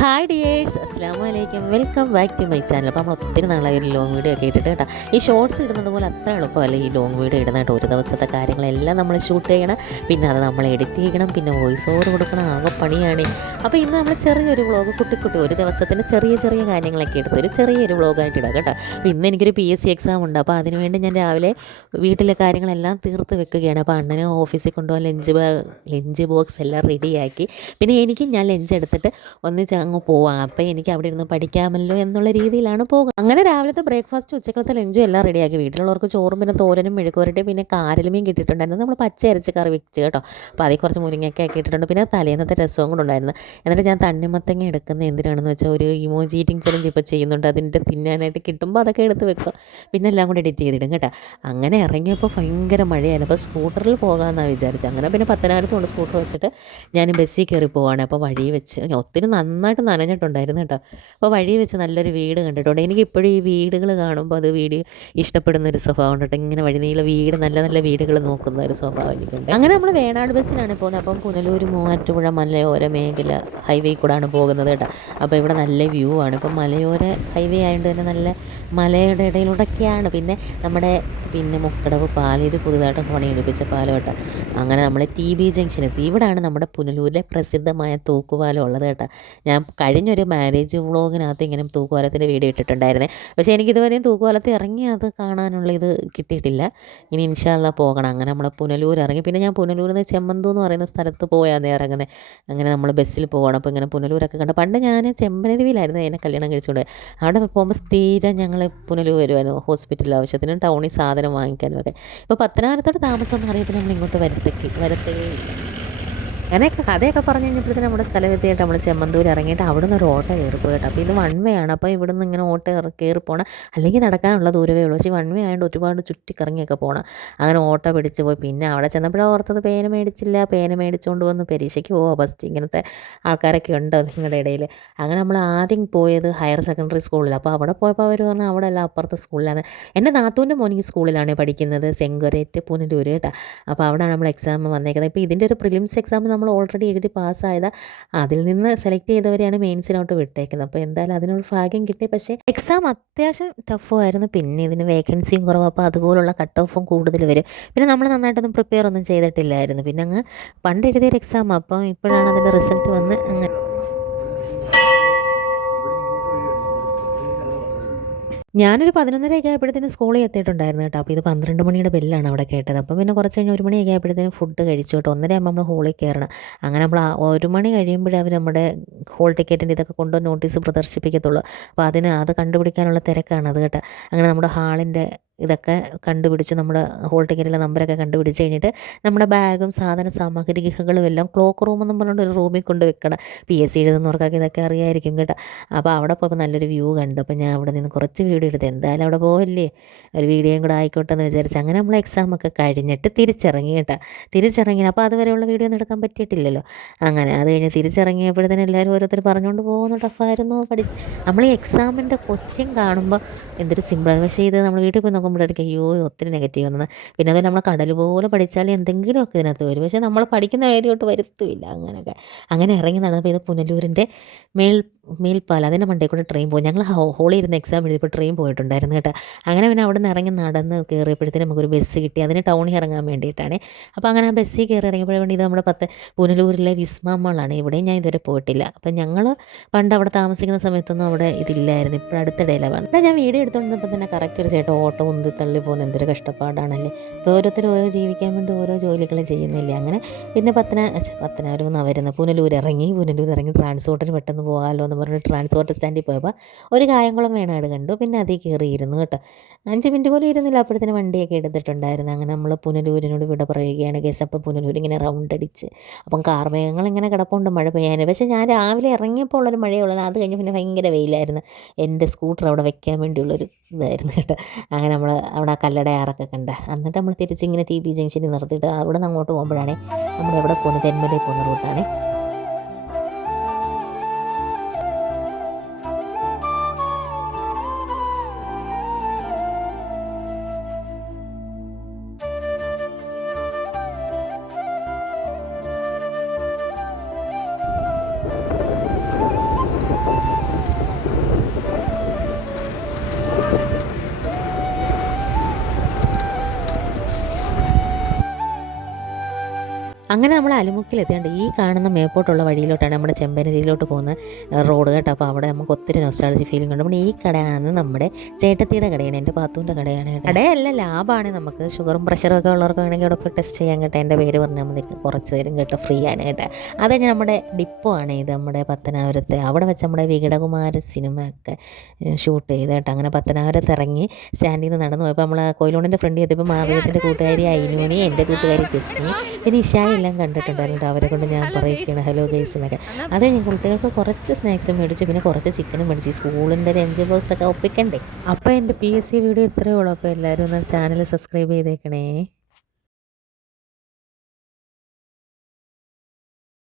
Hi dears, അസ്സാം വലൈക്കും. Welcome back to my channel. അപ്പോൾ നമ്മൾ ഒത്തിരി നാളായി ഒരു ലോങ് വീഡിയോ ഒക്കെ ഇട്ടിട്ട് കേട്ടോ. ഈ ഷോർട്സ് ഇടുന്നത് പോലെ അത്ര എളുപ്പമല്ല ഈ ലോങ് വീഡിയോ ഇടുന്നതായിട്ട്. ഒരു ദിവസത്തെ കാര്യങ്ങളെല്ലാം നമ്മൾ ഷൂട്ട് ചെയ്യണം, പിന്നെ അത് നമ്മൾ എഡിറ്റ് ചെയ്യണം, പിന്നെ വോയിസ് ഓവർ കൊടുക്കണം, ആകെ പണിയാണ്. അപ്പോൾ ഇന്ന് നമ്മൾ ചെറിയൊരു വ്ളോഗ് കുട്ടി ഒരു ദിവസത്തിന് ചെറിയ ചെറിയ കാര്യങ്ങളൊക്കെ എടുത്ത് ഒരു ചെറിയൊരു വ്ളോഗായിട്ട് ഇടാം കേട്ടോ. അപ്പോൾ ഇന്ന് എനിക്കൊരു PSC എക്സാം ഉണ്ട്. അപ്പോൾ അതിനുവേണ്ടി ഞാൻ രാവിലെ വീട്ടിലെ കാര്യങ്ങളെല്ലാം തീർത്ത് വെക്കുകയാണ്. അപ്പോൾ അണ്ണനെ ഓഫീസിൽ കൊണ്ടുപോകാൻ ലഞ്ച് ബോക്സ് എല്ലാം റെഡിയാക്കി, പിന്നെ എനിക്ക് ഞാൻ ലഞ്ച് എടുത്തിട്ട് ഒന്നിച്ച് അങ്ങ് പോവാം. അപ്പോൾ എനിക്ക് അവിടെ ഇരുന്ന് പഠിക്കാമല്ലോ എന്നുള്ള രീതിയിലാണ് പോകുക. അങ്ങനെ രാവിലത്തെ ബ്രേക്ക്ഫാസ്റ്റ്, ഉച്ചക്കലത്തെ ലഞ്ചും എല്ലാം റെഡിയാക്കി. വീട്ടിലുള്ളവർക്ക് ചോറും പിന്നെ തോരനും മെഴുക്കുവരട്ടെ പിന്നെ കാരലുമീൻ കിട്ടിയിട്ടുണ്ടായിരുന്നു. നമ്മൾ പച്ച അരച്ച് കറി വെച്ച് കേട്ടോ. അപ്പോൾ അതിൽ കുറച്ച് മുരിങ്ങയൊക്കെ ഇട്ടിട്ടുണ്ട്. പിന്നെ തലേന്നത്തെ രസവും കൂടെ ഉണ്ടായിരുന്നു. എന്നിട്ട് ഞാൻ തണ്ണിമത്തങ്ങ എടുക്കുന്നത് എന്തിനാണെന്ന് വെച്ചാൽ ഒരു ഇമോജി ഈറ്റിംഗ് ചലഞ്ച് ഇപ്പോൾ ചെയ്യുന്നുണ്ട്. അതിൻ്റെ തിന്നാനായിട്ട് കിട്ടുമ്പോൾ അതൊക്കെ എടുത്ത് വെക്കും, പിന്നെ എല്ലാം കൂടെ എഡിറ്റ് ചെയ്തിടും കേട്ടോ. അങ്ങനെ ഇറങ്ങിയപ്പോൾ ഭയങ്കര മഴയായിരുന്നു. അപ്പോൾ സ്കൂട്ടറിൽ പോകാമെന്നാണ് വിചാരിച്ചത്. അങ്ങനെ പിന്നെ പത്തനാപുരത്ത് കൊണ്ട് സ്കൂട്ടർ വെച്ചിട്ട് ഞാൻ ബസ്സിൽ കയറി പോവാണ്. അപ്പോൾ വഴി വെച്ച് ഒത്തിരി നന്നായിട്ട് നനഞ്ഞിട്ടുണ്ടായിരുന്നു കേട്ടോ. അപ്പോൾ വഴി വെച്ച് നല്ലൊരു വീട് കണ്ടിട്ടുണ്ട്. എനിക്കിപ്പോഴും ഈ വീടുകൾ കാണുമ്പോൾ അത് വീഡിയോ ഇഷ്ടപ്പെടുന്നൊരു സ്വഭാവം കേട്ടോ. ഇങ്ങനെ വഴിനീള വീട്, നല്ല നല്ല വീടുകൾ നോക്കുന്ന ഒരു സ്വഭാവം എനിക്കുണ്ട്. അങ്ങനെ നമ്മൾ വേണാട് ബസ്സിലാണ് പോകുന്നത്. അപ്പം പുനലൂർ മൂവാറ്റുപുഴ മലയോര മേഖല ഹൈവേ കൂടാണ് പോകുന്നത് കേട്ടോ. അപ്പോൾ ഇവിടെ നല്ല വ്യൂ ആണ്. ഇപ്പം മലയോര ഹൈവേ ആയതുകൊണ്ട് തന്നെ നല്ല മലയുടെ ഇടയിലൂടെയൊക്കെയാണ്. പിന്നെ മുക്കടവ് പാലം, ഇത് പുതുതായിട്ട് പണിയെടുപ്പിച്ച പാലം കേട്ടോ. അങ്ങനെ നമ്മൾ TB ജംഗ്ഷൻ എത്തി. ഇവിടെയാണ് നമ്മുടെ പുനലൂരിലെ പ്രസിദ്ധമായ തൂക്കുപാലം ഉള്ളത് കേട്ടോ. ഞാൻ കഴിഞ്ഞൊരു മാരേജ് വ്ളോഗിനകത്ത് ഇങ്ങനെ തൂക്കുപാലത്തിൻ്റെ വീഡിയോ ഇട്ടിട്ടുണ്ടായിരുന്നേ. പക്ഷേ എനിക്കിതുവരെയും തൂക്കുപാലത്തിൽ ഇറങ്ങി അത് കാണാനുള്ള ഇത് കിട്ടിയിട്ടില്ല. ഇനി ഇൻഷാ അല്ലാ പോകണം. അങ്ങനെ നമ്മൾ പുനലൂർ ഇറങ്ങി. പിന്നെ ഞാൻ പുനലൂരിൽ നിന്ന് ചെമ്മന്തൂ എന്ന് പറയുന്ന സ്ഥലത്ത് പോയാണ് ഇറങ്ങുന്നത്. അങ്ങനെ നമ്മൾ ബസ്സിൽ പോകണം. അപ്പോൾ ഇങ്ങനെ പുനലൂരൊക്കെ കണ്ട്, പണ്ട് ഞാൻ ചെമ്പനരുവിയിലായിരുന്നു എന്നെ കല്യാണം കഴിച്ചുകൊണ്ട്. അവിടെ പോകുമ്പോൾ സ്ഥിരം ഞങ്ങൾ പുനലൂർ വരുമായിരുന്നു ഹോസ്പിറ്റൽ ആവശ്യത്തിനും ടൗണിൽ സാധനം വാങ്ങിക്കാനും ഒക്കെ. ഇപ്പോൾ പത്തനാപുരത്തോട് താമസം മാറിയപ്പോൾ നമ്മൾ ഇങ്ങോട്ട് വരത്തുകയില്ല. അങ്ങനെയൊക്കെ കഥയൊക്കെ പറഞ്ഞു കഴിഞ്ഞപ്പോഴത്തേന് നമ്മുടെ സ്ഥലമെത്തിയിട്ട് നമ്മൾ ചെമ്മന്തൂർ ഇറങ്ങിയിട്ട് അവിടെ നിന്ന് ഒരു ഓട്ടോ കയറി പോയി കേട്ടോ. അപ്പോൾ ഇത് 1 വേ ആണ്. അപ്പോൾ ഇവിടെ നിന്ന് ഇങ്ങനെ ഓട്ടോ കയറി പോകണം, അല്ലെങ്കിൽ നടക്കാനുള്ള ദൂരമേ ഉള്ളൂ. പക്ഷേ 1 വേ ആയതുകൊണ്ട് ഒരുപാട് ചുറ്റിക്കറങ്ങിയൊക്കെ പോകണം. അങ്ങനെ ഓട്ടോ പിടിച്ച് പോയി. പിന്നെ അവിടെ ചെന്നപ്പോഴാണ് ഓർത്തത് പേന മേടിച്ചില്ല. പേന മേടിച്ചുകൊണ്ട് വന്ന് പരീക്ഷയ്ക്ക് പോവാം. ഫസ്റ്റ് ഇങ്ങനത്തെ ആൾക്കാരൊക്കെ ഉണ്ടോ നിങ്ങളുടെ ഇടയിൽ. അങ്ങനെ നമ്മൾ ആദ്യം പോയത് ഹയർ സെക്കൻഡറി സ്കൂളിൽ. അപ്പോൾ അവിടെ പോയപ്പോൾ അവർ പറഞ്ഞു അവിടെ അല്ല, അപ്പുറത്തെ സ്കൂളിലാണ്. എൻ്റെ നാത്തൂൻ്റെ മോൻ ഈ സ്കൂളിലാണ് പഠിക്കുന്നത്, സെങ്കുരേറ്റ് പുനലൂർ കേട്ടോ. അപ്പോൾ അവിടെയാണ് നമ്മൾ എക്സാം വന്നേക്കുന്നത്. ഇപ്പോൾ ഇതിൻ്റെ ഒരു പ്രിലിംസ് എക്സാം നമ്മൾ ഓൾറെഡി എഴുതി പാസ്സായത്. അതിൽ നിന്ന് സെലക്ട് ചെയ്തവരെയാണ് മെയിൻസിലോട്ട് വിട്ടേക്കുന്നത്. അപ്പോൾ എന്തായാലും അതിനുള്ള ഭാഗ്യം കിട്ടി. പക്ഷേ എക്സാം അത്യാവശ്യം ടഫുമായിരുന്നു. പിന്നെ ഇതിന് വേക്കൻസിയും കുറവ്, അപ്പോൾ അതുപോലുള്ള കട്ട് ഓഫും കൂടുതൽ വരും. പിന്നെ നമ്മൾ നന്നായിട്ടൊന്നും പ്രിപ്പയർ ഒന്നും ചെയ്തിട്ടില്ലായിരുന്നു. പിന്നെ അങ്ങ് പണ്ട് എഴുതിയൊരു എക്സാം, അപ്പം ഇപ്പോഴാണ് അതിൻ്റെ റിസൾട്ട് വന്ന് അങ്ങനെ. ഞാനൊരു 11:30 ആയപ്പോഴത്തേനും സ്കൂളിൽ എത്തിയിട്ടുണ്ടായിരുന്നു കേട്ടോ. അപ്പോൾ ഇത് 12 മണിയുടെ ബെല്ലാണ് അവിടെ കേട്ടത്. അപ്പോൾ പിന്നെ കുറച്ച് കഴിഞ്ഞ് 1 മണിയൊക്കെ ആയപ്പോഴത്തേനും ഫുഡ് കഴിച്ചു കേട്ടോ. 1:30 ആകുമ്പോൾ നമ്മൾ ഹോളിൽ കയറണം. അങ്ങനെ നമ്മൾ 1 മണി കഴിയുമ്പോഴേ അവർ നമ്മുടെ ഹോൾ ടിക്കറ്റിൻ്റെ ഇതൊക്കെ കൊണ്ട് നോട്ടീസ് പ്രദർശിപ്പിക്കത്തുള്ളൂ. അപ്പോൾ അത് കണ്ടുപിടിക്കാനുള്ള തിരക്കാണ് അത് കേട്ടോ. അങ്ങനെ നമ്മുടെ ഹാളിൻ്റെ ഇതൊക്കെ കണ്ടുപിടിച്ച് നമ്മുടെ ഹോൾ ടിക്കറ്റിലെ നമ്പരൊക്കെ കണ്ടുപിടിച്ച് കഴിഞ്ഞിട്ട് നമ്മുടെ ബാഗും സാധന സാമഗ്രികളും എല്ലാം ക്ലോക്ക് റൂമെന്നും പറഞ്ഞുകൊണ്ട് ഒരു റൂമിൽ കൊണ്ട് വെക്കണം. PSC എഴുതുന്നവർക്കൊക്കെ ഇതൊക്കെ അറിയായിരിക്കും കേട്ടോ. അപ്പോൾ അവിടെ പോയപ്പോൾ നല്ലൊരു വ്യൂ കണ്ടു. അപ്പോൾ ഞാൻ അവിടെ നിന്ന് കുറച്ച് വീഡിയോ എടുത്ത്, എന്തായാലും അവിടെ പോകല്ലേ, ഒരു വീഡിയോയും കൂടെ ആയിക്കോട്ടെ എന്ന് വിചാരിച്ച്. അങ്ങനെ നമ്മൾ എക്സാമൊക്കെ കഴിഞ്ഞിട്ട് തിരിച്ചിറങ്ങി കേട്ടോ. അപ്പോൾ അതുവരെയുള്ള വീഡിയോ ഒന്നും എടുക്കാൻ പറ്റിയിട്ടില്ലല്ലോ. അങ്ങനെ അത് കഴിഞ്ഞ് തിരിച്ചിറങ്ങിയപ്പോഴത്തേനും എല്ലാവരും ഓരോരുത്തർ പറഞ്ഞുകൊണ്ട് പോകുന്നു ടഫായിരുന്നു നമ്മൾ ഈ എക്സാമിൻ്റെ ക്വസ്റ്റ്യൻ കാണുമ്പോൾ എന്തൊരു സിമ്പിളാണ്. പക്ഷേ ഇത് നമ്മൾ വീട്ടിൽ പോയി നോക്കുമ്പോഴായിരിക്കും അയ്യോ ഒത്തിരി നെഗറ്റീവ് വന്നത്. പിന്നെ അതുപോലെ നമ്മൾ കടൽ പോലെ പഠിച്ചാൽ എന്തെങ്കിലുമൊക്കെ ഇതിനകത്ത് വരും. പക്ഷേ നമ്മൾ പഠിക്കുന്ന കാര്യമായിട്ട് വരുത്തില്ല. അങ്ങനെ ഇറങ്ങി നടന്നപ്പോൾ ഇത് പുനലൂരിൻ്റെ മേൽപ്പാലം, അതിൻ്റെ മണ്ടയിൽ കൂടെ ട്രെയിൻ പോയി. ഞങ്ങൾ ഹോളിൽ ഇരുന്ന് എക്സാം എഴുതിയപ്പോൾ ട്രെയിൻ പോയിട്ടുണ്ടായിരുന്നു കേട്ടോ. അങ്ങനെ പിന്നെ അവിടെ നിന്ന് ഇറങ്ങി നടന്ന് കയറിയപ്പോഴത്തേനും നമുക്കൊരു ബസ് കിട്ടി. അതിന് ടൗണിൽ ഇറങ്ങാൻ വേണ്ടിയിട്ടാണ്. അപ്പോൾ അങ്ങനെ ആ ബസ്സിൽ കയറി ഇറങ്ങിയപ്പോഴേ ഇത് നമ്മുടെ പുനലൂരിലെ വിസ്മ മാളാണ്. ഇവിടെയും ഞാൻ ഇതുവരെ പോയിട്ടില്ല. അപ്പം ഞങ്ങൾ പണ്ട് അവിടെ താമസിക്കുന്ന സമയത്തൊന്നും അവിടെ ഇതില്ലായിരുന്നു. ഇപ്പോൾ അടുത്തിടയിലാണ് വന്നത്. ഞാൻ വീഡിയോ എടുത്തുകൊണ്ടിരുന്നപ്പോൾ തന്നെ കറക്റ്റ് ഒരു ചേട്ടൻ ഓട്ടോ ഉന്തി തള്ളി പോകുന്ന എന്തൊരു കഷ്ടപ്പാടാണല്ലേ. ഇപ്പോൾ ഓരോരുത്തരും ഓരോ ജീവിക്കാൻ വേണ്ടി ഓരോ ജോലികൾ ചെയ്യുന്നില്ലേ. അങ്ങനെ പിന്നെ പത്തനാപുരം എന്നാണ് വരുന്നത്. പുനലൂർ ഇറങ്ങി ട്രാൻസ്പോർട്ടിന് പെട്ടെന്ന് പോകാമല്ലോ എന്ന് പറഞ്ഞ് ട്രാൻസ്പോർട്ട് സ്റ്റാൻഡിൽ പോയപ്പോൾ ഒരു കായംകുളം വേണാട് കണ്ടു. പിന്നെ അതിൽ കയറിയിരുന്നു കേട്ടോ. 5 മിനിറ്റ് പോലും ഇരുന്നില്ല, അപ്പോഴത്തേന് വണ്ടിയൊക്കെ എടുത്തിട്ടുണ്ടായിരുന്നു. അങ്ങനെ നമ്മൾ പുനലൂരിനോട് വിട പറയുകയാണ് കേസ്. അപ്പോൾ പുനലൂർ ഇങ്ങനെ റൗണ്ട് അടിച്ച്, അപ്പം കാർമേഘങ്ങൾ ഇങ്ങനെ കിടപ്പുണ്ട് മഴ പെയ്യാൻ. പക്ഷേ ഞാൻ രാവിലെ ഇറങ്ങിയപ്പോൾ ഉള്ളൊരു മഴയുള്ളൂ. അത് കഴിഞ്ഞ് പിന്നെ ഭയങ്കര വെയിലായിരുന്നു. എൻ്റെ സ്കൂട്ടർ അവിടെ വെക്കാൻ വേണ്ടിയുള്ളൊരു ഇതായിരുന്നു കേട്ടോ. അങ്ങനെ നമ്മൾ അവിടെ ആ കല്ലടയാറൊക്കെ കണ്ട. എന്നിട്ട് നമ്മൾ തിരിച്ചിങ്ങനെ TB ജംഗ്ഷനിൽ നിർത്തിയിട്ട് അവിടെ നിന്ന് അങ്ങോട്ട് പോകുമ്പോഴാണ് നമ്മൾ എവിടെ പോകുന്നത്, തെന്മലയിൽ പോകുന്ന റൂട്ടാണ്. അങ്ങനെ നമ്മൾ അലുമുക്കിലെത്തിയാണ്ട് ഈ കാണുന്ന മേപ്പോട്ടുള്ള വഴിയിലോട്ടാണ് നമ്മുടെ ചെമ്പനരിയിലോട്ട് പോകുന്ന റോഡ് കേട്ടോ. അപ്പോൾ അവിടെ നമുക്ക് ഒത്തിരി നൊസ്റ്റാളജി ഫീലിംഗ് ഉണ്ട്. അപ്പോൾ ഈ കടയാണ് നമ്മുടെ ചേട്ടത്തിയുടെ കടയാണ്, എൻ്റെ പാത്തൂൻ്റെ കടയാണ് കേട്ടോ. കടയല്ല, ലാഭമാണ്. നമുക്ക് ഷുഗറും പ്രഷറും ഒക്കെ ഉള്ളവർക്ക് വേണമെങ്കിൽ അവിടെ പോയി ടെസ്റ്റ് ചെയ്യാൻ കേട്ടോ. എൻ്റെ പേര് പറഞ്ഞാൽ മതി, കുറച്ച് തരും കേട്ടോ, ഫ്രീ ആണ് കേട്ടോ. അത് കഴിഞ്ഞ് നമ്മുടെ ഡിപ്പോ ആണ് ഇത്, നമ്മുടെ പത്തനാപുരത്തെ. അവിടെ വെച്ച് നമ്മുടെ വികടകുമാര സിനിമ ഒക്കെ ഷൂട്ട് ചെയ്ത് കേട്ടോ. അങ്ങനെ പത്തനാപുരത്ത് ഇറങ്ങി സ്റ്റാൻഡിൽ നിന്ന് നടന്നു പോയപ്പോൾ നമ്മൾ കൊയിലോണിൻ്റെ ഫ്രണ്ടിൽ എത്തിയപ്പോൾ മാർഗത്തിൻ്റെ കൂട്ടുകാരി ഐനൂനി, എൻ്റെ കൂട്ടുകാരി ജസ്റ്റിനി, പിന്നെ ഇഷായി എല്ലാം കണ്ടിട്ടുണ്ടായിരുന്നു. അവരെ കൊണ്ട് ഞാൻ പറയുകയാണ് ഹലോ ഗൈസ് എന്നൊക്കെ. അത് കഴിഞ്ഞ് കുട്ടികൾക്ക് കുറച്ച് സ്നാക്സും മേടിച്ചു, പിന്നെ കുറച്ച് ചിക്കനും മേടിച്ചു. സ്കൂളിൻ്റെ ലഞ്ച് ബോക്സ് ഒക്കെ ഒപ്പിക്കണ്ടേ. അപ്പോൾ എൻ്റെ PSC വീഡിയോ ഇത്രയേ ഉള്ളൂ. അപ്പോൾ എല്ലാവരും ഒന്ന് ചാനൽ സബ്സ്ക്രൈബ് ചെയ്തേക്കണേ.